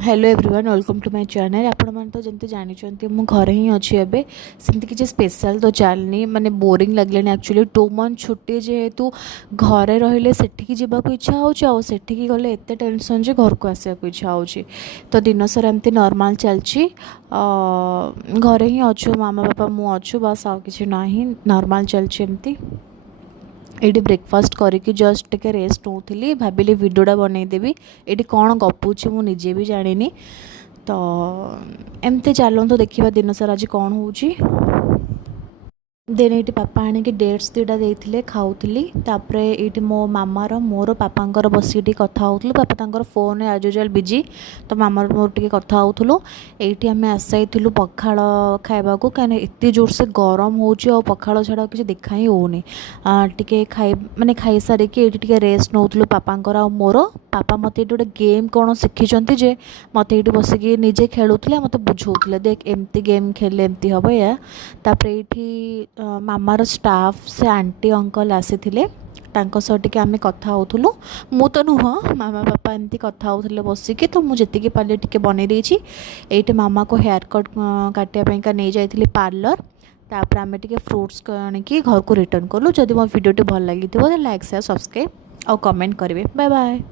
Hello everyone welcome to my channel. आपण मैंने तो जमी जानते मु घरे ही अच्छी एवं सेमती किसी स्पेशल तो चलनी माने बोरिंग लगलानी एक्चुअली 2 मंथ छुट्टी जेहेतु घरे रहिले सेठिकी जावाक इच्छा होठी गले एत टेंशन जे घर को आसा इच्छा हो तो दिन सारा एमती नॉर्मल चलची घरे ही अच्छु मामा बापा मु अच्छु बस आ कि ना नॉर्मल चलची एमती ये ब्रेकफास्ट करके जस्ट टे रेस्ट नौली भाविली भिडटा बनईदेवी ये कौन गपुची मु निजे भी जानी तो एमती चलते देखा दिन सारा आज कौन हो देन ये पापा आणिक डेट्स दुटा देते खाऊली ये मो मामार मोर पापांकर बसिक कथा होलु पापा तांकर फोन एज यूजुअल बिजी तो मामार मोर टे कथा होलु ये आम आसाइलु पखाड़ खावा को कहीं एत जोर से गरम हो पखाड़ छाड़ा किसी देखा ही होनी टे खाई माने खाई सारिकी ये रेस्ट नौलु पापांकर आ मोर पापा मत ये गोटे गेम कौन शिखी जे मत ये बसिक निजे खेलुले मत बुझाऊे देख एमती गेम खेले एमती हम या ये मामार स्टाफ से आंटी अंकल आसी सह टे आम कथा होलु मु तो नुह मामा पापा एमती कथा होते बसिकी तो मुझे पारे टे बनई ये मामा को हेयर कट काटापी नहीं जाइली पार्लर तापर आम टे फ्रुट्स आनिकी घर को रिटर्न कलु जदि मो वीडियो भल लगी लाइक शेयर सब्सक्राइब और कमेंट करेंगे बाय बाय।